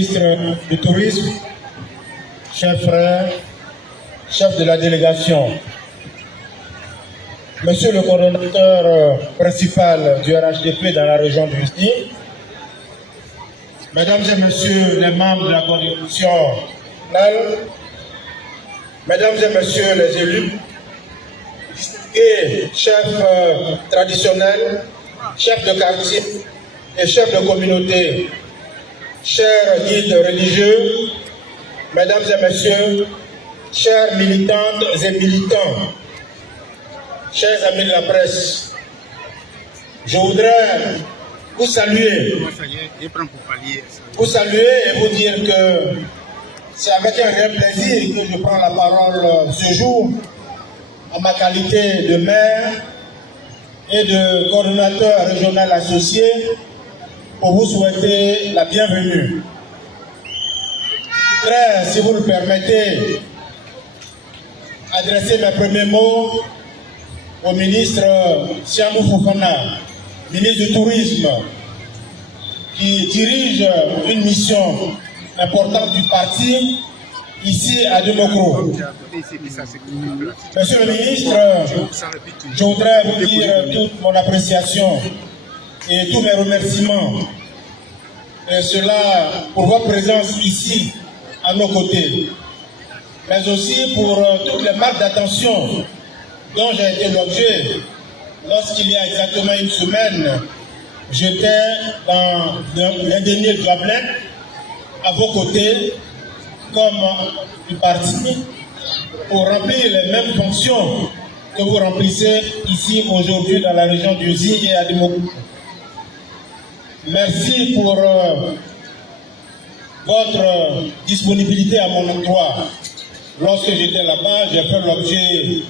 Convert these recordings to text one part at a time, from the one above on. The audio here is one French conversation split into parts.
ministre du Tourisme, chers frères, chef de la délégation, monsieur le coordonnateur principal du RHDP dans la région du Sud, mesdames et messieurs les membres de la coordination nationale, mesdames et messieurs les élus, et chefs traditionnels, chefs de quartier et chefs de communauté, chers guides religieux, mesdames et messieurs, chères militantes et militants, chers amis de la presse, je voudrais vous saluer et vous dire que c'est avec un réel plaisir que je prends la parole ce jour en ma qualité de maire et de coordonnateur régional associé pour vous souhaiter la bienvenue. Je voudrais, si vous le permettez, adresser mes premiers mots au ministre Siamou Fofana, ministre du Tourisme, qui dirige une mission importante du parti ici à Demokro. Monsieur le ministre, je voudrais vous dire toute mon appréciation et tous mes remerciements. Et cela pour votre présence ici à nos côtés, mais aussi pour toutes les marques d'attention dont j'ai été l'objet lorsqu'il y a exactement une semaine, j'étais dans l'indéniable Dublin à vos côtés comme du parti pour remplir les mêmes fonctions que vous remplissez ici aujourd'hui dans la région du Zi et à Demokro. Merci pour votre disponibilité à mon endroit. Lorsque j'étais là-bas, j'ai fait l'objet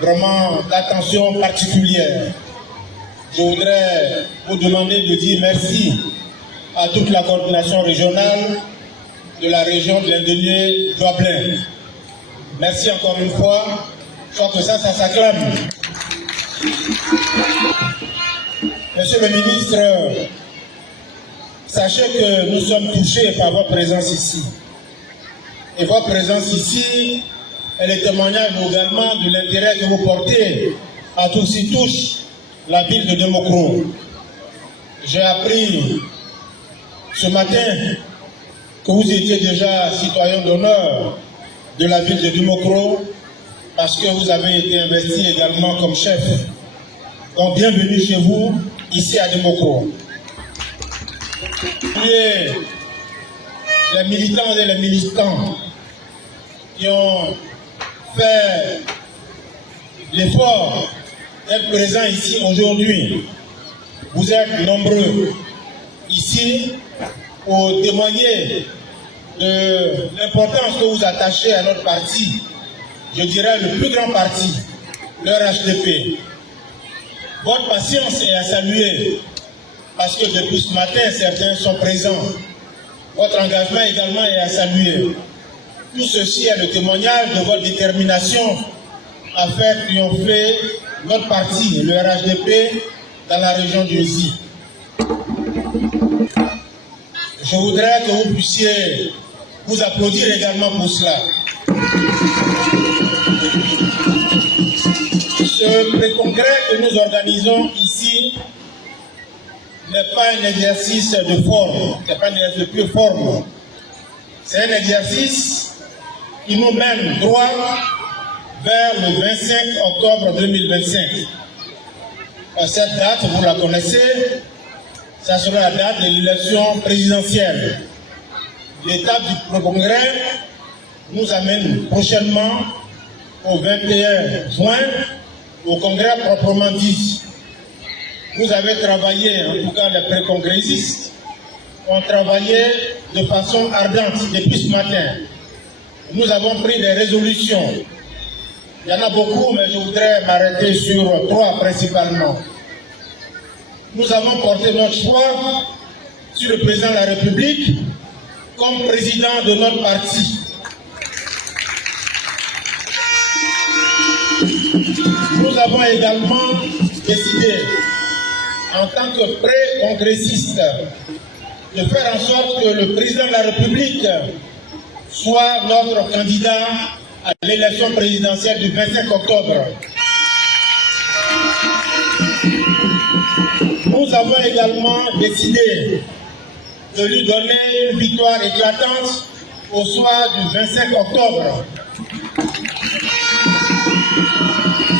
vraiment d'attention particulière. Je voudrais vous demander de dire merci à toute la coordination régionale de la région de l'Indénié Dublin. Merci encore une fois. Je crois que ça s'acclame. Monsieur le ministre, sachez que nous sommes touchés par votre présence ici. Et votre présence ici est le témoignage également de l'intérêt que vous portez à tout ce qui touche la ville de Demokro. J'ai appris ce matin que vous étiez déjà citoyen d'honneur de la ville de Demokro parce que vous avez été investi également comme chef. Donc bienvenue chez vous, ici à Demokro. Les militants et les militants qui ont fait l'effort d'être présents ici aujourd'hui. Vous êtes nombreux ici pour témoigner de l'importance que vous attachez à notre parti, je dirais le plus grand parti, le RHDP. Votre patience est à saluer parce que depuis ce matin, certains sont présents. Votre engagement également est à saluer. Tout ceci est le témoignage de votre détermination à faire triompher notre parti, le RHDP, dans la région du Zi. Je voudrais que vous puissiez vous applaudir également pour cela. Ce pré-congrès que nous organisons ici n'est pas un exercice de forme, c'est pas un exercice de pure forme. C'est un exercice qui nous mène droit vers le 25 octobre 2025. Cette date, vous la connaissez, ça sera la date de l'élection présidentielle. L'étape du congrès nous amène prochainement au 21 juin, au congrès proprement dit. Vous avez travaillé, en tout cas les pré-congressistes, ont travaillé de façon ardente depuis ce matin. Nous avons pris des résolutions. Il y en a beaucoup, mais je voudrais m'arrêter sur 3 principalement. Nous avons porté notre choix sur le président de la République comme président de notre parti. Nous avons également décidé, en tant que pré-congressiste, de faire en sorte que le président de la République soit notre candidat à l'élection présidentielle du 25 octobre. Nous avons également décidé de lui donner une victoire éclatante au soir du 25 octobre.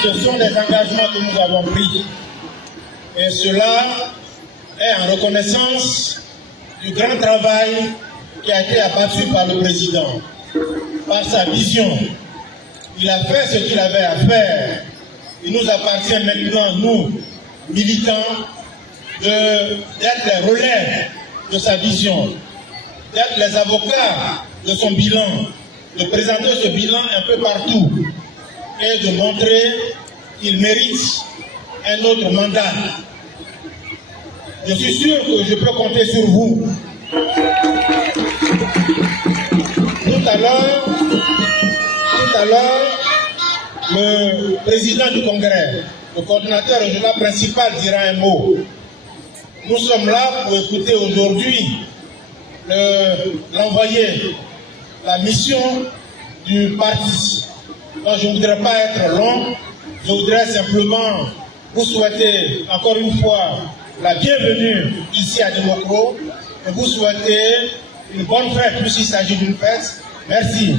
Ce sont des engagements que nous avons pris. Et cela est en reconnaissance du grand travail qui a été abattu par le président, par sa vision. Il a fait ce qu'il avait à faire. Il nous appartient maintenant, nous, militants, d'être les relais de sa vision, d'être les avocats de son bilan, de présenter ce bilan un peu partout et de montrer qu'il mérite un autre mandat. Je suis sûr que je peux compter sur vous. Tout à l'heure, le président du Congrès, le coordinateur régional principal dira un mot. Nous sommes là pour écouter aujourd'hui l'envoyé, la mission du parti. Donc je ne voudrais pas être long, je voudrais simplement vous souhaiter encore une fois la bienvenue ici à Dimokro et vous souhaiter une bonne fête, puisqu'il s'agit d'une fête. Merci.